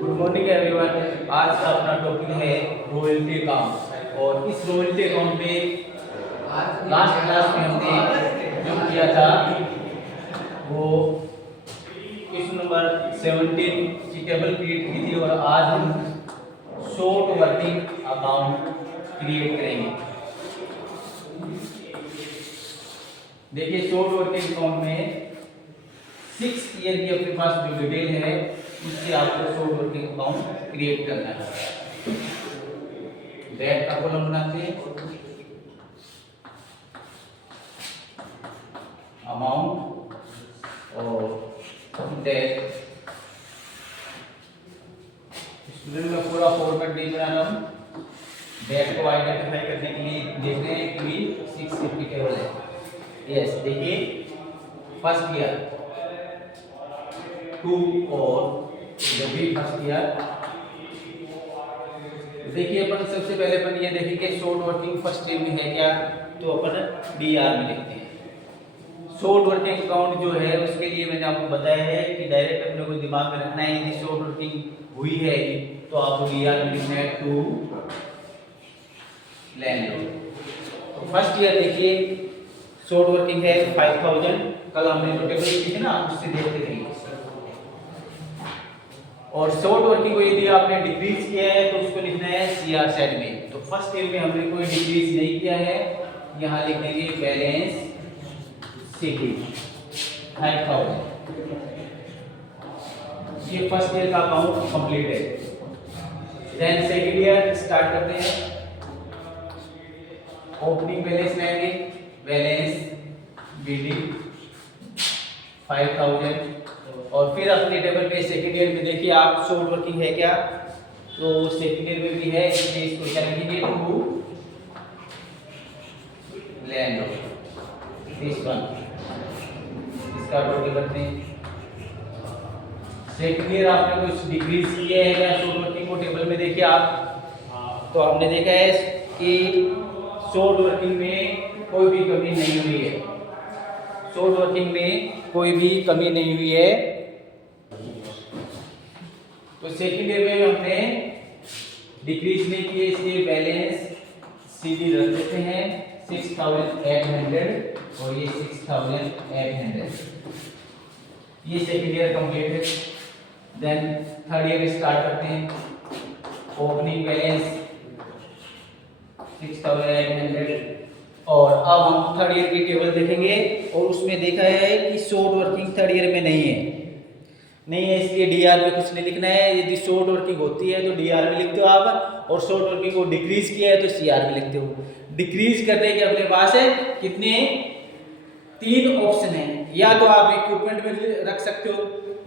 Good morning everyone. आज का अपना टॉपिक है रॉयल्टी अकाउंट। और इस रॉयल्टी अकाउंट पे लास्ट क्लास में हमने जो किया था वो क्वेश्चन नंबर 17 की टेबल क्रिएट की थी। और आज हम शॉर्ट वर्किंग अकाउंट क्रिएट करेंगे। देखिए, शॉर्ट वर्किंग अकाउंट में 6 ईयर की अपने पास जो डिटेल है उससे आपको शॉर्ट वर्किंग अकाउंट क्रिएट करना है। डेट का कॉलम बनाते हैं, अमाउंट और डेट। स्टूडेंट में पूरा फॉर्मेट नहीं बना रहा हूँ। डेट को आइडेंटिफाई करने के लिए देख रहे हैं कि 6 की टेबल है। यस, देखिए फर्स्ट ईयर 2 और जब भी फर्स्ट ईयर। देखिए, अपन सबसे पहले अपन ये देखेंगे शॉर्ट वर्किंग फर्स्ट स्ट्रीम में है क्या, तो अपन डीआर में लिखते हैं। शॉर्ट वर्किंग अकाउंट जो है उसके लिए मैंने आपको बताया है कि डायरेक्ट अपने को दिमाग में रखना है। यदि शॉर्ट वर्किंग हुई है तो आपको डीआर में लिखना है टू लैंडलॉर्ड। तो फर्स्ट ईयर देखिए शॉर्ट वर्किंग है 5000। कल हमने जो टेबल लिखी थी ना उससे देखते थे। और शॉर्ट वर्किंग को यदि आपने डिक्रीज किया है तो उसको लिखना है सीआर साइड में। तो फर्स्ट ईयर में हमने कोई डिक्रीज नहीं किया है, यहाँ लिख देंगे बैलेंस सीटी 5000। ये फर्स्ट ईयर का अकाउंट कंप्लीट है। देन सेकंड ईयर स्टार्ट करते हैं। ओपनिंग बैलेंस लेंगे, बैलेंस बीडी 5000। और फिर अपने टेबल पे सेकंड ईयर में देखिए आप शॉर्ट वर्किंग है क्या, तो सेकंड ईयर में भी है, इसलिए इसको क्या लिखेंगे टू लैंडलॉर्ड दिस वन। इसका टोटल करते हैं। सेकंड ईयर आपने कुछ डिक्रीज किया है क्या शॉर्ट वर्किंग को, टेबल में देखिए आप। तो हमने देखा है कि शॉर्ट वर्किंग में कोई भी कमी नहीं हुई है। शॉर्ट वर्किंग में कोई भी कमी नहीं हुई है। तो सेकंड ईयर में हमने डिक्रीज नहीं किए, इसलिए बैलेंस सीडी रख देते हैं 6800 और ये 6800। ये सेकंड ईयर कंप्लीट है। देन थर्ड ईयर स्टार्ट करते हैं। Opening balance 6800। और अब हम थर्ड ईयर की टेबल देखेंगे और उसमें देखा है कि शॉर्ट वर्किंग थर्ड ईयर में नहीं है, इसलिए डीआर में कुछ नहीं लिखना है। यदि शॉर्ट वर्किंग होती है तो डीआर में लिखते हो आप, और शॉर्ट वर्किंग को डिक्रीज किया है तो सीआर में लिखते हो। डिक्रीज करने के अपने पास है कितने, 3 ऑप्शन है। या तो आप इक्विपमेंट में रख सकते हो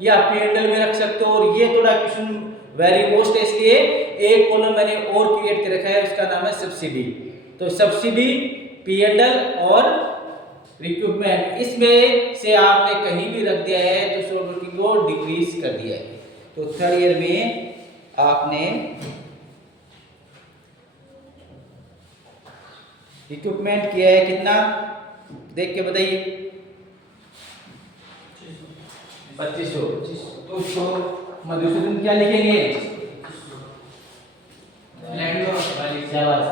या पीएनएल में रख सकते हो। और ये थोड़ा क्वेश्चन वेरी मोस्ट है, इसलिए एक कॉलम मैंने और क्रिएट कर रखा है, उसका नाम है सब्सिडी। तो सब्सिडी, पीएनएल और रिक्रूटमेंट, इसमें से आपने कहीं भी रख दिया है तो शॉर्ट वर्किंग को डिक्रीज कर दिया है। तो थर्ड ईयर में आपने रिक्रूटमेंट किया है कितना, देख के बताइए 2500। तो उसको मधुसूदन क्या लिखेंगे, शाबाश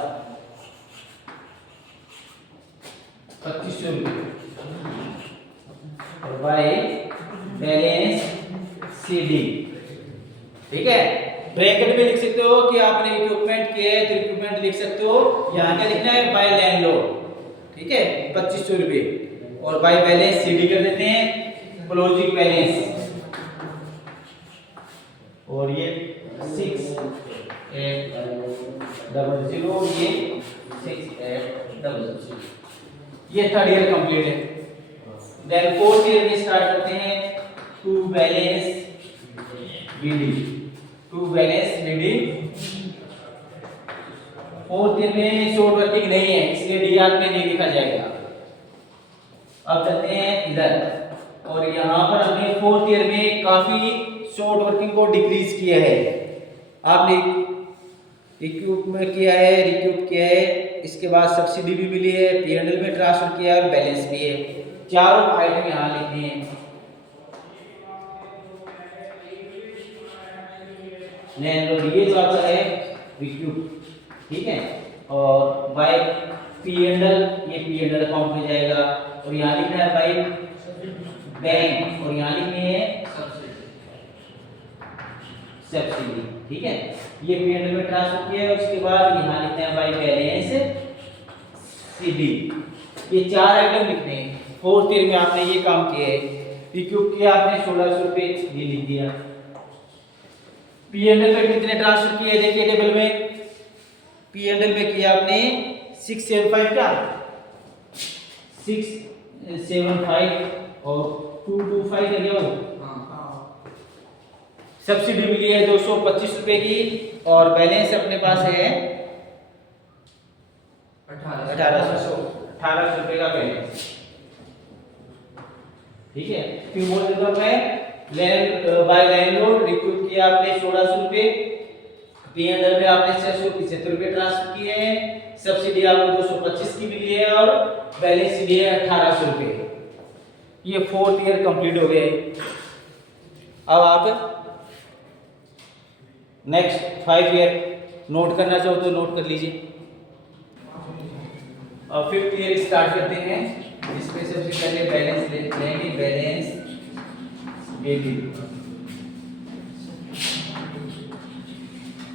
2500 और बाय बैलेंस सीडी। ठीक है, ब्रैकेट में लिख सकते हो कि आपने इक्विपमेंट किया है तो इक्विपमेंट लिख सकते हो। यहाँ क्या लिखना है, बाय लैंडलॉर्ड। ठीक है, 2500 रुपये और बाय बैलेंस सीडी कर देते हैं, क्लोजिंग बैलेंस। और ये 6800, ये 6800। ये थर्ड ईयर कंप्लीट है। देन फोर्थ ईयर में स्टार्ट करते हैं to balance BD, to balance BD. Fourth year में शॉर्ट वर्किंग नहीं है, इसलिए डीआर में नहीं लिखा जाएगा। अब चलते हैं इधर, और यहाँ पर हमने फोर्थ ईयर में काफी शॉर्ट वर्किंग को डिक्रीज किया है। आपने रिक्यूट में किया है, रिक्यूट किया है, इसके बाद सब्सिडी भी मिली है, पीएनएल में ट्रांसफर किया है और बैलेंस भी है। चारों आइटम यहाँ लिखने हैं। लैंडलॉर्ड, ये जो आपका है रिक्यूब, ठीक है। और बाय पी एंडल, ये पी एंडल अकाउंट में जाएगा। और यहाँ लिखना है बाय बैंक, और यहाँ लिखनी है सब्सिडी, ठीक है। ये पी एंडल में ट्रांसफर किया है। उसके बाद यहाँ लिखना है बाय बैलेंस सीडी। ये 4 आइटम लिखने हैं। 4th ईयर में आपने ये काम किया है। रिक्यूब किया आपने 1600 रुपये, ये लिख दिया। पी एंडल में कितने ट्रांसफर किए देखिए टेबल में। पी एंडल में किया आपने 675 का 675 और 225 का क्या हो। सब्सिडी मिली है 225 रुपए की, और बैलेंस अपने पास है 1800 रुपए का बैलेंस, ठीक है। फिर बोल देता हूं मैं बाय लैंडलॉर्ड रिक्रूट किया आपने 1600 रुपए, पी एंडल में आपने 675 रुपए ट्रांसफर किए हैं, सब्सिडी आपको 225 की मिली है, और बैलेंस मिली है 1800 रुपए। ये 4th ईयर कंप्लीट हो गया है। अब आप नेक्स्ट 5 ईयर नोट करना चाहो तो नोट कर लीजिए। और 5th ईयर स्टार्ट करते हैं, जिसमें सबसे पहले बैलेंस लेंगे, बैलेंस बीडी।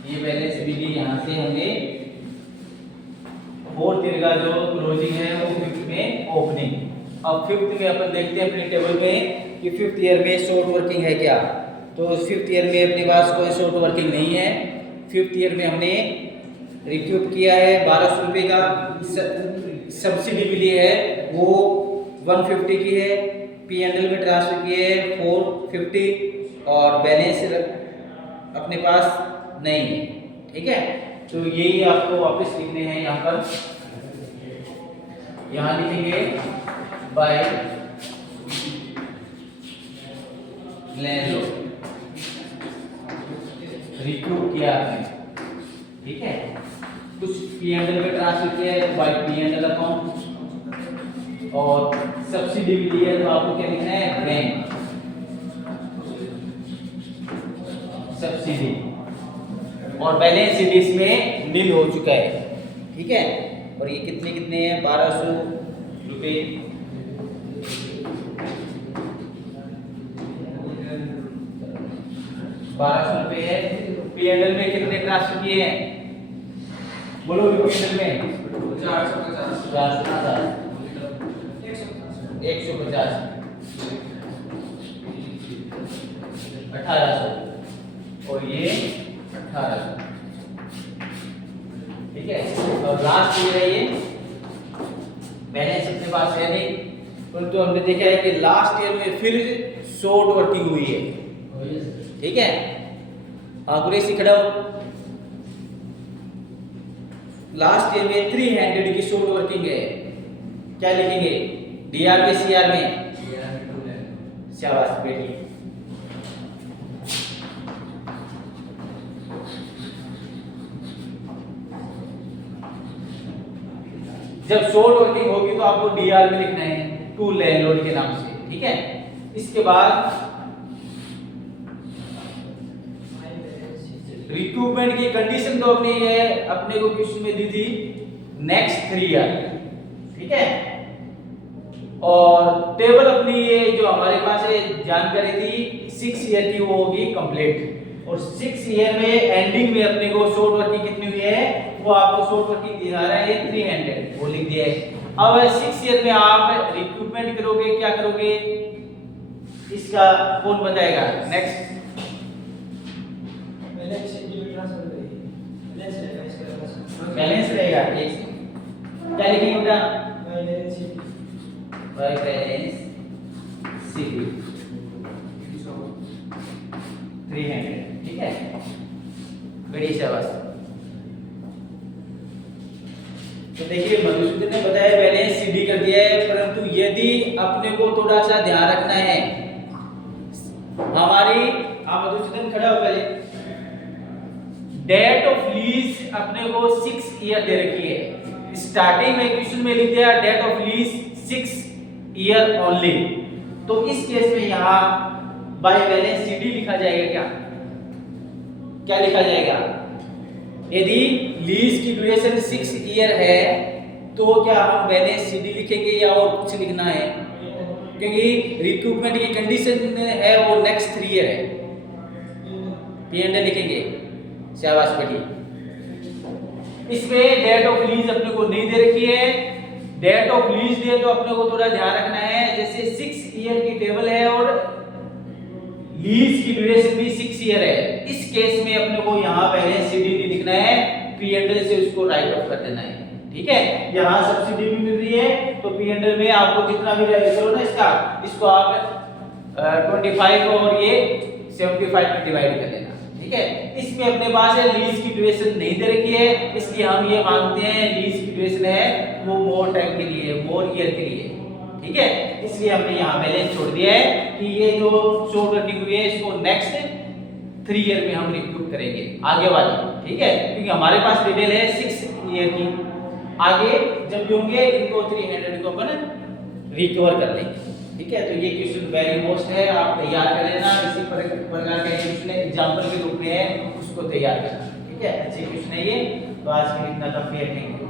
ये बैलेंस बीडी यहाँ से हमने 4th ईयर का जो क्लोजिंग है वो 5th में ओपनिंग। अब 5th में अपन देखते हैं अपने टेबल में कि 5th ईयर में शॉर्ट वर्किंग है क्या। तो 5th ईयर में अपने पास कोई शॉर्ट वर्किंग नहीं है। 5th ईयर में हमने रिक्यूब किया है 1200 रुपये का, सब्सिडी मिली है वो 150 की है, पी एंडल में ट्रांसफर किए है 450, और बैलेंस अपने पास नहीं है, ठीक है। तो यही आपको वापस लिखने हैं यहाँ पर। यहाँ लिखेंगे बाय लैंडलॉर्ड रिक्रूट किया आपने, ठीक है। कुछ पी एंडल में ट्रांसफर किया है बाय पी एंडल अकाउंट, और सब्सिडी मिली है तो आपको क्या लिखना है, बैंक सब्सिडी, और बैलेंस शीट इसमें नील हो चुका है, ठीक है। और ये कितने कितने हैं, 1200 रुपये, 1200 रुपये है। पी एंडल में कितने ट्रांसफर किए हैं, बोलो पी एंडल में 450, 150, 1800, और ये 1800, ठीक है। और लास्ट ईयर है ये, बैलेंस अपने पास है नहीं, परंतु हमने देखा है कि लास्ट ईयर में फिर शॉर्ट वर्किंग हुई है, ठीक है। आगे से खड़ा हो, लास्ट ईयर में 300 की शॉर्ट वर्किंग है। क्या लिखेंगे, डीआर में सीआर में, शाबाश बेटी। जब शॉर्ट वर्किंग होगी तो आपको डीआर में लिखना है, टू लैंडलॉर्ड के नाम से, ठीक है। इसके बाद रिक्रूटमेंट की कंडीशन तो अपने को क्वेश्चन में दी थी नेक्स्ट 3 ईयर, ठीक है। और टेबल अपनी ये जो हमारे पास है जानकारी थी 6 ईयर की, वो होगी कंप्लीट। और 6 ईयर में एंडिंग में अपने को शॉर्ट वर्किंग कितनी हुई है वो आपको शॉर्ट वर्किंग दिखा रहा है 300, वो लिख दिया है। अब 6 ईयर में आप रिक्रूटमेंट करोगे, क्या करोगे इसका कौन बताएगा, नेक्स्ट बैलेंस रहेगा, क्या लिखेंगे बेटा, बाय बैलेंस सीडी 300, ठीक है। बड़ी शाबाश। तो देखिए मधुसूदन ने बताया बैलेंस सीडी कर दिया है, परंतु यदि अपने को थोड़ा सा ध्यान रखना है हमारी, आप मधुसूदन खड़ा हो पहले, डेट ऑफ लीज अपने को 6 ईयर दे रखी है। स्टार्टिंग में क्वेश्चन में लिख दिया date of lease 6 year only, तो इस केस में यहाँ बाय बैलेंस सीडी लिखा जाएगा क्या, क्या लिखा जाएगा? यदि लीज की ड्यूरेशन 6 ईयर है तो क्या हम बैलेंस शीट लिखेंगे या और कुछ लिखना है? क्योंकि रिक्रूटमेंट की कंडीशन है वो नेक्स्ट 3 ईयर है। P&L लिखेंगे। शाबाश बेटी। इसमें डेट ऑफ लीज अपने को नहीं दे रखी है। डेट ऑफ लीज दे तो अपने को थोड़ा ध्यान रखना है। जैसे 6 ईयर की टेबल है और लीज की ड्यूरेशन भी 6 ईयर है, इस केस में अपने को यहाँ बैलेंस शीट नहीं लिखना है, P&L से उसको राइट ऑफ कर देना है। ठीक है, यहाँ सब्सिडी भी मिल रही है तो P&L में आपको जितना भी करो ना इसको आप 25 और ये 75 में डिवाइड कर लेना। ठीक है, इसमें अपने पास है लीज की ड्यूरेशन नहीं दे रखी है, इसलिए हम ये मानते हैं लीज की ड्यूरेशन है वो मोर टाइम के लिए, मोर ईयर के लिए। ठीक है, इसलिए हमने यहाँ बैलेंस छोड़ दिया है कि ये जो शॉर्ट वर्किंग हुई है इसको नेक्स्ट 3 ईयर में हम रिक्रूट करेंगे आगे वाली। ठीक है, क्योंकि हमारे पास डिटेल है 6 ईयर की, आगे जब भी होंगे इनको 300 को अपन रिकवर कर लेंगे। ठीक है, तो ये क्वेश्चन वेरी मोस्ट है, आप तैयार कर लेना। इसी प्रकार के क्वेश्चन एग्जांपल के रूप में है, उसको तैयार करना। ठीक है, अच्छे क्वेश्चन है ये। तो आज के लिए इतना काफी है, थैंक यू।